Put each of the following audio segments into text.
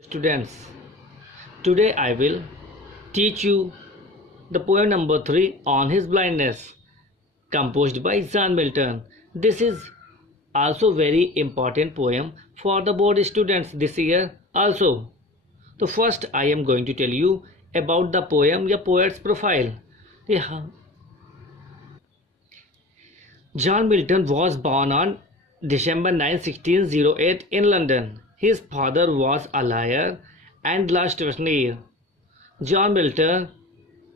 Students, today I will teach you the poem number 3 on his blindness, composed by John Milton. This is also very important poem for the board students this year also. So first I am going to tell you about the poem, a poet's profile. Yeah. John Milton was born on December 9, 1608 in London. His father was a lawyer and last stationer. John Milton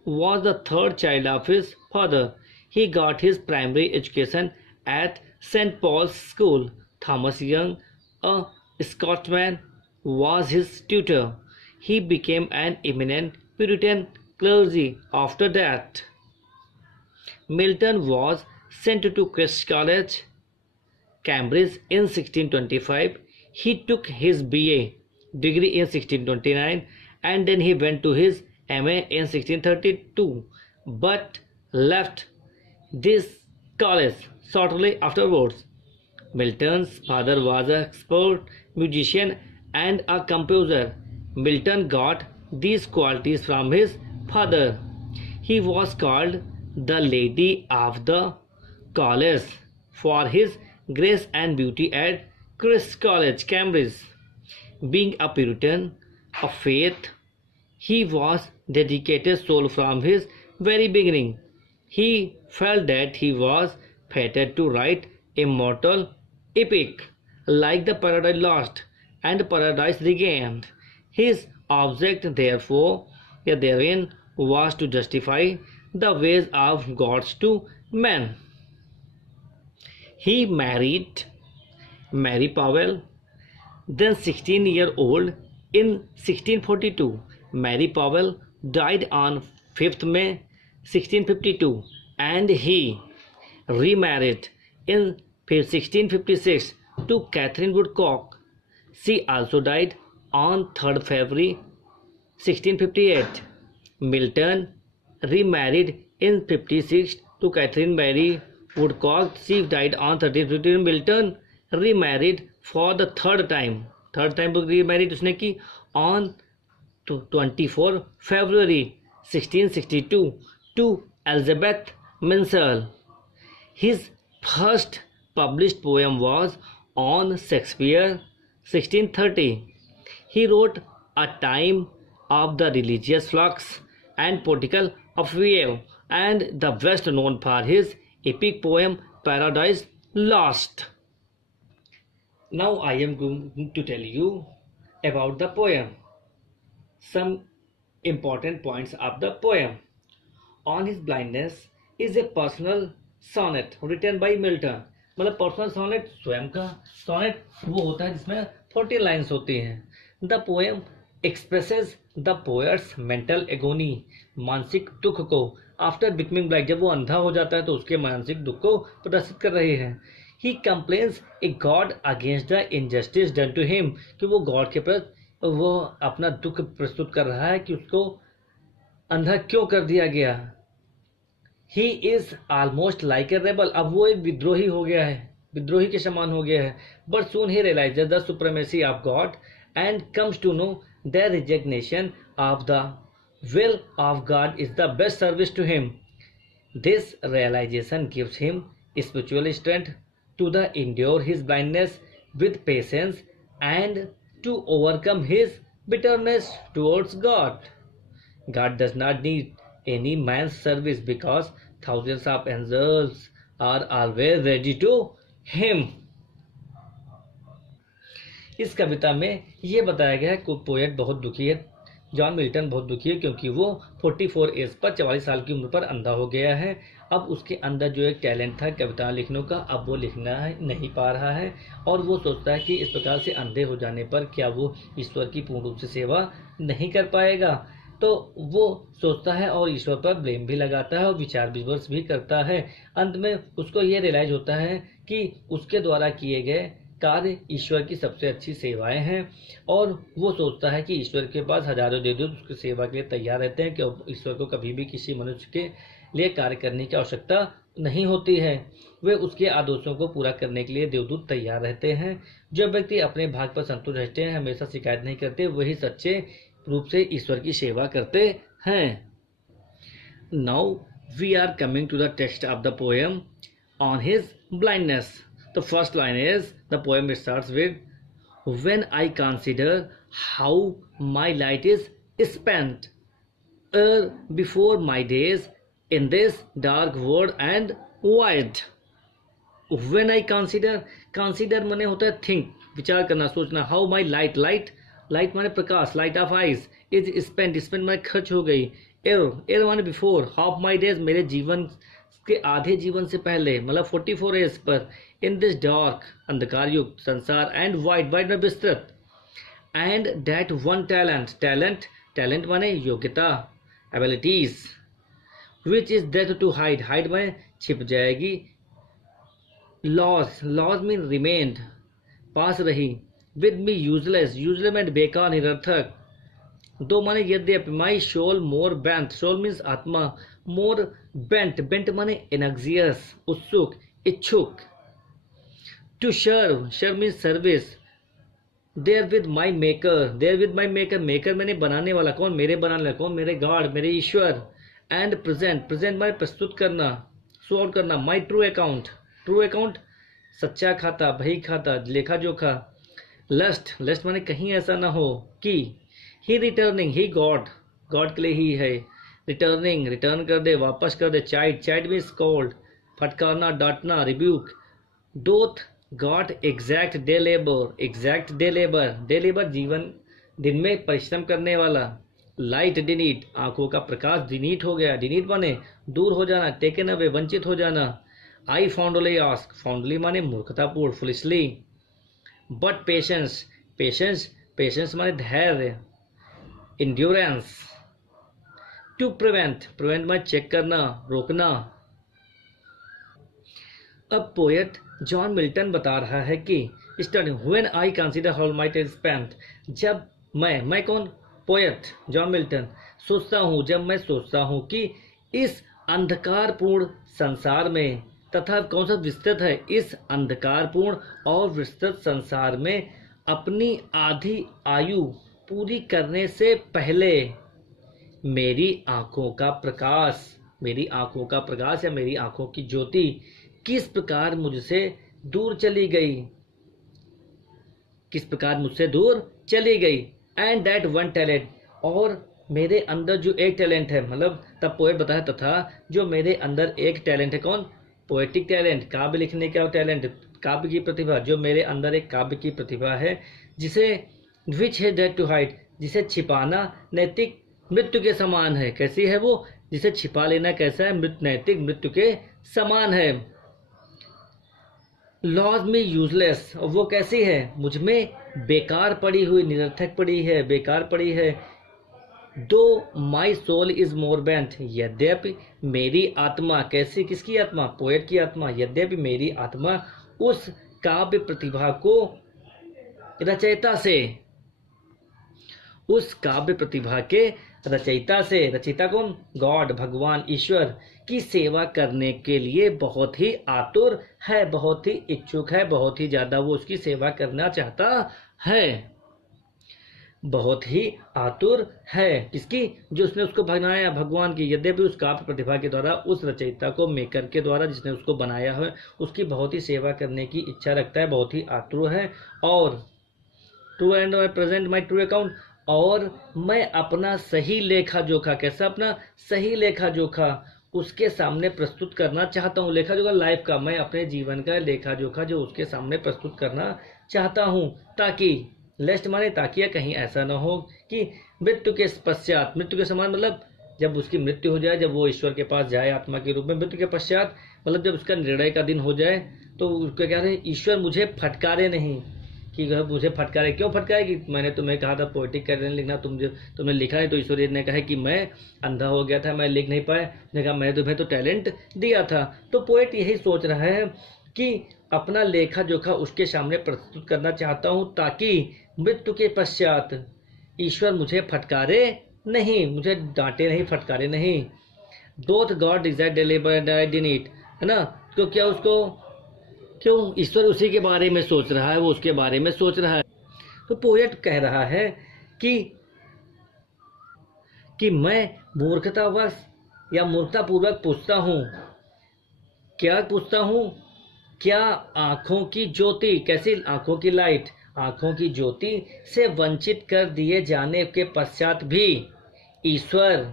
was the third child of his father. He got his primary education at St. Paul's School. Thomas Young, a Scotsman, was his tutor. He became an eminent Puritan clergy after that. Milton was sent to Christ's College, Cambridge in 1625. He took his BA degree in 1629 and then he went to his MA in 1632 but left this college shortly afterwards. Milton's father was an expert musician and a composer. Milton got these qualities from his father. He was called the Lady of the College for his grace and beauty at Christ's College, Cambridge. Being a Puritan of faith, he was dedicated soul from his very beginning. He felt that he was fated to write immortal epic like the Paradise Lost and Paradise Regained. His object, therefore, therein was to justify the ways of gods to men. He married Mary Powell, then 16-year-old, in 1642. Mary Powell died on 5th May 1652 and he remarried in 1656 to Catherine Woodcock. She also died on 3rd February 1658. Milton remarried in 56 to Catherine Mary Woodcock. She died on 13th February. Milton remarried for the third time remarried उसने की on 24 February 1662 to Elizabeth Mansell. His first published poem was on Shakespeare 1630. He wrote a time of the religious flux and political upheaval and the best known for his epic poem Paradise Lost. Now I am going to tell you about the poem. Some important points of the poem. On his blindness is a personal sonnet written by Milton. मतलब personal sonnet स्वयं का sonnet वो होता है जिसमें 40 lines होती हैं. The poem expresses the poets mental agony, मानसिक दुख को, आफ्टर बिकमिंग ब्लाइंड, जब वो अंधा हो जाता है तो उसके मानसिक दुख को प्रदर्शित कर रही है. He complains a God against the injustice done to him, कि वो गॉड के प्रति वो अपना दुख प्रस्तुत कर रहा है कि उसको अंधा क्यों कर दिया गया. He is almost like a rebel, अब वो एक विद्रोही हो गया है, विद्रोही के समान हो गया है. But soon he realises the supremacy of God and comes to know the resignation of the will of God is the best service to him. This realization gives him spiritual strength to endure his blindness with patience and to overcome his bitterness towards God. God does not need any man's service because thousands of angels are always ready to him. इस कविता में ये बताया गया है कि poet बहुत दुखी है. जॉन मिल्टन बहुत दुखी है क्योंकि वो 44 एज पर 44 साल की उम्र पर अंधा हो गया है. अब उसके अंदर जो एक टैलेंट था कविता लिखने का, अब वो लिखना नहीं पा रहा है और वो सोचता है कि इस प्रकार से अंधे हो जाने पर क्या वो ईश्वर की पूर्ण रूप से सेवा नहीं कर पाएगा. तो वो सोचता है और ईश्वर पर ब्लेम भी लगाता है और विचार विमर्श भी करता है. अंत में उसको ये रियलाइज होता है कि उसके द्वारा किए गए कार्य ईश्वर की सबसे अच्छी सेवाएं हैं, और वो सोचता है कि ईश्वर के पास हजारों देवदूत उसकी सेवा के लिए तैयार रहते हैं, कि ईश्वर को कभी भी किसी मनुष्य के लिए कार्य करने की आवश्यकता नहीं होती है। वे उसके आदेशों को पूरा करने के लिए देवदूत तैयार रहते हैं। जो व्यक्ति अपने भाग पर संतुष्ट रहते हैं, हमेशा शिकायत नहीं करते, वही सच्चे रूप से ईश्वर की सेवा करते हैं। Now we are coming to the text of the poem on his blindness. The first line is, the poem starts with, when I consider how my light is spent before my days in this dark world and wide. When I consider माने होता है think, विचार करना, सोचना। how my light माने प्रकाश, light of eyes is spent माने खर्च हो गई। एर माने बिफोर, हाफ माई डेज मेरे जीवन के आधे जीवन से पहले, मतलब 44 as per, in this dark अंधकार युक्त संसार, एंड वाइड में विस्तृत, एंड दैट वन टैलेंट माने योग्यता, abilities, which is that to hide माने छिप जाएगी, लॉज मीन रिमेन्ड पास रही, विद मी यूजलेस में बेकार निरर्थक, दो माने यद्यपि, my soul more bent, soul means आत्मा, मोर बेंट माने एनर्जियस उत्सुक इच्छुक, to serve means service, there with my maker मैंने बनाने वाला, कौन मेरे बनाने वाला, कौन मेरे गॉड मेरे ईश्वर, एंड प्रेजेंट माने प्रस्तुत करना, शो आउट करना, माई ट्रू अकाउंट सच्चा खाता, बही खाता, लेखा जोखा, लस्ट माने कहीं ऐसा ना हो कि, ही गॉड के लिए ही है, रिटर्न कर दे, वापस कर दे, चाइड मीन्स कॉल्ड, फटकारना, डांटना, rebuke, doth God exact day labour जीवन दिन में परिश्रम करने वाला, लाइट डिनीट आंखों का प्रकाश डिनीट हो गया, डिनीट माने दूर हो जाना, टेकन अवे वंचित हो जाना, आई फाउंडली आस्क, फाउंडली माने मूर्खतापूर्ण, फुलिशली, बट पेशेंस माने धैर्य, इंड्योरेंस, टू प्रिवेंट में चेक करना, रोकना। अब पोएट जॉन मिल्टन बता रहा है कि when I consider how my time spent, जब मैं कौन, पोएट जॉन मिल्टन, जब मैं सोचता हूँ कि इस अंधकारपूर्ण संसार में, तथा कौन सा विस्तृत है, इस अंधकारपूर्ण और विस्तृत संसार में अपनी आधी आयु पूरी करने से पहले मेरी आंखों का प्रकाश या मेरी आंखों की ज्योति किस प्रकार मुझसे दूर चली गई, एंड दैट वन टैलेंट, और मेरे अंदर जो एक टैलेंट है, मतलब तब पोएट बताया, तथा जो मेरे अंदर एक टैलेंट है, कौन, पोएटिक टैलेंट, काव्य लिखने का टैलेंट, काव्य की प्रतिभा, जो मेरे अंदर एक काव्य की प्रतिभा है, जिसे विच है दैट टू हाइड, जिसे छिपाना नैतिक मृत्यु के समान है। कैसी है वो, जिसे छिपा लेना कैसा है, नैतिक मृत्यु के समान है। लॉज में यूजलेस, वो कैसी है, मुझ में बेकार पड़ी हुई, निरर्थक पड़ी है, though my soul is more bent, यद्यपि मेरी आत्मा, कैसी, किसकी आत्मा, पोएट की आत्मा, यद्यपि मेरी आत्मा उस काव्य प्रतिभा को रचयिता कौन, गॉड भगवान ईश्वर की सेवा करने के लिए बहुत ही आतुर है, बहुत ही इच्छुक है, बहुत ही ज्यादा वो उसकी सेवा करना चाहता है, बहुत ही आतुर है, किसकी, जो उसने उसको बनाया, भगवान की, यद्यपि उस काव्य प्रतिभा के द्वारा, उस रचयिता को, मेकर के द्वारा, जिसने उसको बनाया है, उसकी बहुत ही सेवा करने की इच्छा रखता है, बहुत ही आतुर है, और true and present my true account, और मैं अपना सही लेखा जोखा, कैसा, अपना सही लेखा जोखा उसके सामने प्रस्तुत करना चाहता हूँ, लेखा जोखा लाइफ का, मैं अपने जीवन का लेखा जोखा जो उसके सामने प्रस्तुत करना चाहता हूँ, ताकि लेस्ट माने ताकि, या कहीं ऐसा ना हो कि मृत्यु के पश्चात, मृत्यु के समान मतलब जब उसकी मृत्यु हो जाए, जब वो ईश्वर के पास जाए आत्मा के रूप में, मृत्यु के पश्चात मतलब जब उसका निर्णय का दिन हो जाए, तो उसका क्या है, ईश्वर मुझे फटकारे नहीं, कि मुझे फटकारे, क्यों फटकारे, कि मैंने तुम्हें कहा था पोएटिक कैरेक्टर लिखना, तुमने लिखा है, तो ईश्वर ने कहा कि मैं अंधा हो गया था, मैं लिख नहीं पाया, ने कहा मैंने तुम्हें तो टैलेंट दिया था। तो पोएट यही सोच रहा है कि अपना लेखा जोखा उसके सामने प्रस्तुत करना चाहता हूँ, ताकि मृत्यु के पश्चात ईश्वर मुझे फटकारे नहीं, मुझे डांटे नहीं, फटकारे नहीं। Doth God desire deliberate in it, है ना। तो क्या उसको, क्यों ईश्वर उसी के बारे में सोच रहा है, वो उसके बारे में सोच रहा है। तो पोएट कह रहा है कि मैं मूर्खतावश या मूर्खतापूर्वक पूछता हूँ, क्या पूछता हूँ, क्या आंखों की ज्योति, कैसी आंखों की लाइट, आंखों की ज्योति से वंचित कर दिए जाने के पश्चात भी ईश्वर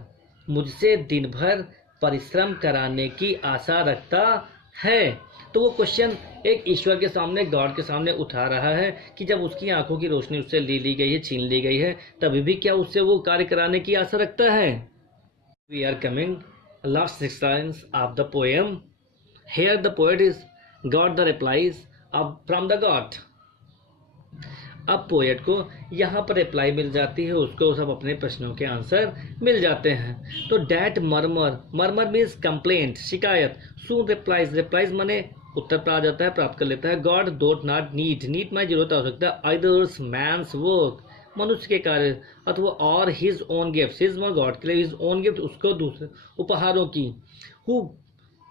मुझसे दिन भर परिश्रम कराने की आशा रखता है। तो वो क्वेश्चन एक ईश्वर के सामने, गॉड के सामने उठा रहा है कि जब उसकी आंखों की रोशनी उससे ली गई है, छीन ली गई है, तभी भी क्या उससे वो कार्य कराने की आशा रखता है। We are coming last 6 lines of the poem. Here the poet is got the replies from the God. अब पोएट को यहाँ पर रिप्लाई मिल जाती है, उसको सब अपने प्रश्नों के आंसर मिल जाते हैं। तो डैट मर्मर मीन्स कंप्लेंट, शिकायत। सून रिप्लाइज माने उत्तर प्राप्त जाता है, प्राप्त कर लेता है। गॉड डोंट नॉट नीड माने जरूरत आवश्यकता, आइदर्स मैंस वर्क मनुष्य के कार्य, अथवा और his own gift, his God के लिए हिज ओन गिफ्ट उसको दूसरे उपहारों की। Who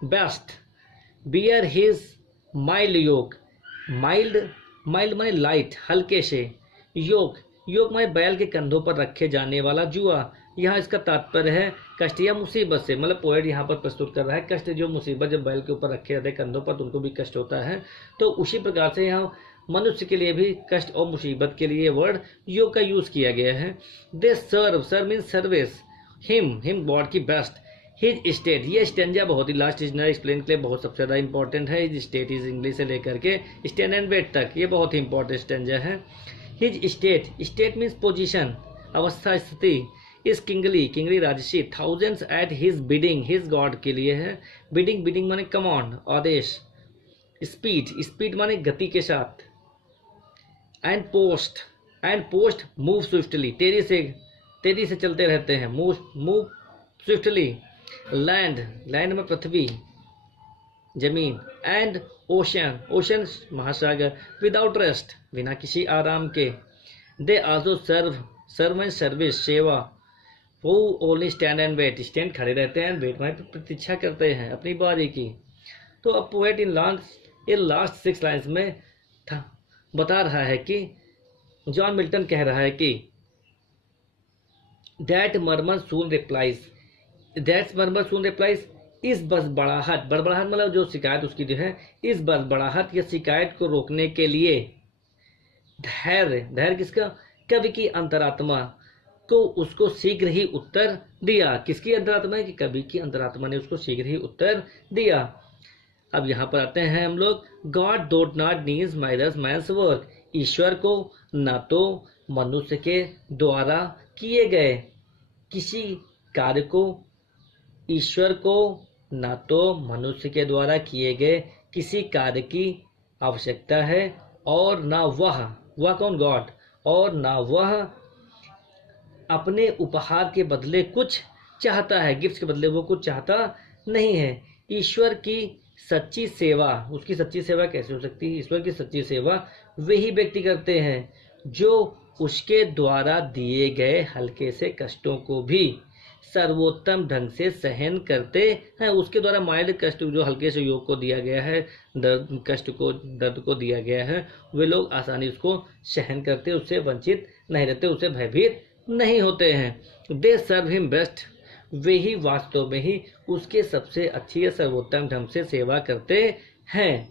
best bear his mild yoke, mild माने लाइट, हल्के से, योक माने बैल के कंधों पर रखे जाने वाला जुआ। यहाँ इसका तात्पर्य है कष्ट या मुसीबत से, मतलब पोएट यहाँ पर प्रस्तुत कर रहा है कष्ट, जो मुसीबत जब बैल के ऊपर रखे जाते हैं कंधों पर तो उनको भी कष्ट होता है। तो उसी प्रकार से यहाँ मनुष्य के लिए भी कष्ट और मुसीबत के लिए वर्ड योग का यूज किया गया है। दे सर्व मीन सर्विस, हिम गॉड की बेस्ट, हिज स्टेट, ये स्टेंजा बहुत ही लास्ट एक्सप्लेन के लिए बहुत सबसे ज़्यादा इंपॉर्टेंट है। हिज स्टेट इज इंग्लिश से लेकर के स्टैंड एंड वेट तक, ये बहुत ही इंपॉर्टेंट स्टेंजा है। हिज स्टेट मीन्स पोजीशन, अवस्था, स्थिति, इज किंगली राजसी, thousands at his bidding, his God के लिए है। बिडिंग माने कमांड, आदेश। स्पीड माने गति के साथ। एंड पोस्ट मूव स्विफ्टली, तेजी से चलते रहते हैं, मूव स्विफ्टली। लैंड में पृथ्वी, जमीन। एंड ओशन महासागर, विदाउट रेस्ट, बिना किसी आराम के। दे आल्सो सर्व सर्विस, सेवा। वो only stand and wait, stand खड़े रहते हैं, वेट में प्रतीक्षा करते हैं अपनी बारी की। तो अब पोएट इन लास्ट 6 लाइन्स में बता रहा है कि जॉन मिल्टन कह रहा है कि दैट मर्मर सून रिप्लाइज, इस बड़बड़ाहट मतलब जो शिकायत उसकी जो है, इस बड़बड़ाहट या शिकायत को रोकने के लिए धैर्य किसका, कवि की अंतरात्मा को उसको शीघ्र ही उत्तर दिया। किसकी अंतरात्मा है कि कवि की अंतरात्मा ने उसको शीघ्र ही उत्तर दिया। अब यहाँ पर आते हैं हम लोग, God don't not needs man's work, ईश्वर को ना तो मनुष्य के द्वारा किए गए किसी कार्य को, ईश्वर को ना तो मनुष्य के द्वारा किए गए किसी कार्य की आवश्यकता है, और ना वह कौन, गॉड, और ना वह अपने उपहार के बदले कुछ चाहता है, गिफ्ट के बदले वो कुछ चाहता नहीं है। ईश्वर की सच्ची सेवा, उसकी सच्ची सेवा कैसे हो सकती है? ईश्वर की सच्ची सेवा वही व्यक्ति करते हैं जो उसके द्वारा दिए गए हल्के से कष्टों को भी सर्वोत्तम ढंग से सहन करते हैं। उसके द्वारा माइल्ड कष्ट जो हल्के से योग को दिया गया है, दर्द को दिया गया है, वे लोग आसानी उसको सहन करते, उससे वंचित नहीं रहते, उससे भयभीत नहीं होते हैं। दे सर्व हिम बेस्ट, वे ही वास्तव में ही उसके सबसे अच्छी या सर्वोत्तम ढंग से सेवा करते हैं।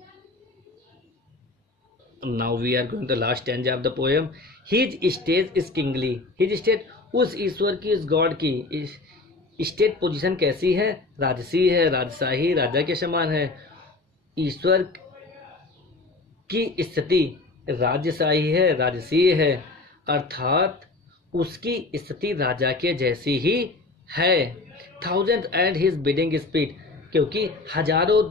Now we are going to the last stanza of the poem. His state is kingly, his state उस ईश्वर की, इस गॉड की स्टेट पोजीशन कैसी है? राजसी है, राजशाही, राजा के समान है। ईश्वर की स्थिति राजशाही है, राजसीय है, अर्थात उसकी स्थिति राजा के जैसी ही है। Thousand and his bidding speed, क्योंकि हजारों,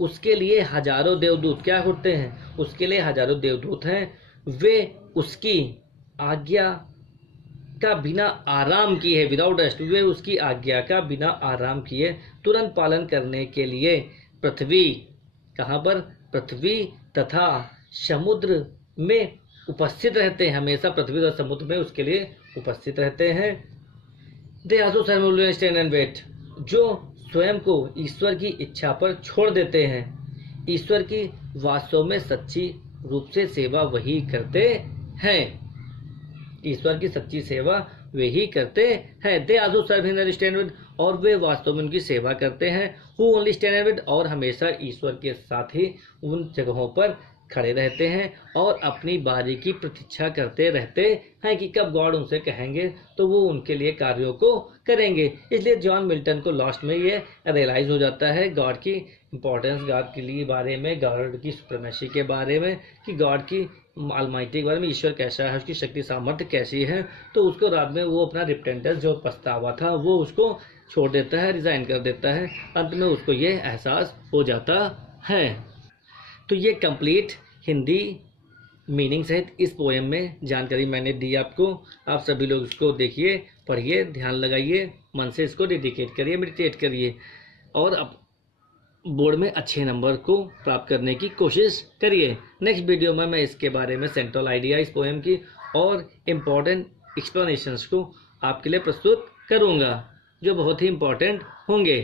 उसके लिए हजारों देवदूत क्या होते हैं? उसके लिए हजारों देवदूत हैं, वे उसकी आज्ञा का बिना आराम किए, विदाउट रेस्ट, वे उसकी आज्ञा का बिना आराम किए तुरंत पालन करने के लिए पृथ्वी, कहाँ पर? पृथ्वी तथा समुद्र में उपस्थित रहते हैं, हमेशा पृथ्वी और समुद्र में उसके लिए उपस्थित रहते हैं। They also serve stand and wait, जो स्वयं को ईश्वर की इच्छा पर छोड़ देते हैं। ईश्वर की वास्तव में सच्ची रूप से सेवा वही करते हैं, ईश्वर की सच्ची सेवा वे ही करते हैं। They also serve in stand with, और वे वास्तव में उनकी सेवा करते हैं। हु ओनली स्टैंड विद, और हमेशा ईश्वर के साथ ही उन जगहों पर खड़े रहते हैं और अपनी बारी की प्रतीक्षा करते रहते हैं कि कब गॉड उनसे कहेंगे तो वो उनके लिए कार्यों को करेंगे। इसलिए जॉन मिल्टन को लास्ट में ये रियलाइज हो जाता है गॉड की इम्पोर्टेंस, गॉड के लिए बारे में, गॉड की सुप्रीमेसी के बारे में, कि गॉड की ऑलमाइटी के बारे में, ईश्वर कैसा है, उसकी शक्ति सामर्थ्य कैसी है। तो उसको रात में वो अपना रिपेंटेंस जो पछतावा था वो उसको छोड़ देता है, रिजाइन कर देता है। अंत में उसको ये एहसास हो जाता है। तो ये कंप्लीट हिंदी मीनिंग सहित इस पोएम में जानकारी मैंने दी आपको। आप सभी लोग इसको देखिए, पढ़िए, ध्यान लगाइए, मन से इसको डेडिकेट करिए, मेडिटेट करिए और अब बोर्ड में अच्छे नंबर को प्राप्त करने की कोशिश करिए। नेक्स्ट वीडियो में मैं इसके बारे में सेंट्रल आइडिया इस पोएम की और इम्पॉर्टेंट एक्सप्लेनेशंस को आपके लिए प्रस्तुत करूँगा जो बहुत ही इम्पॉर्टेंट होंगे।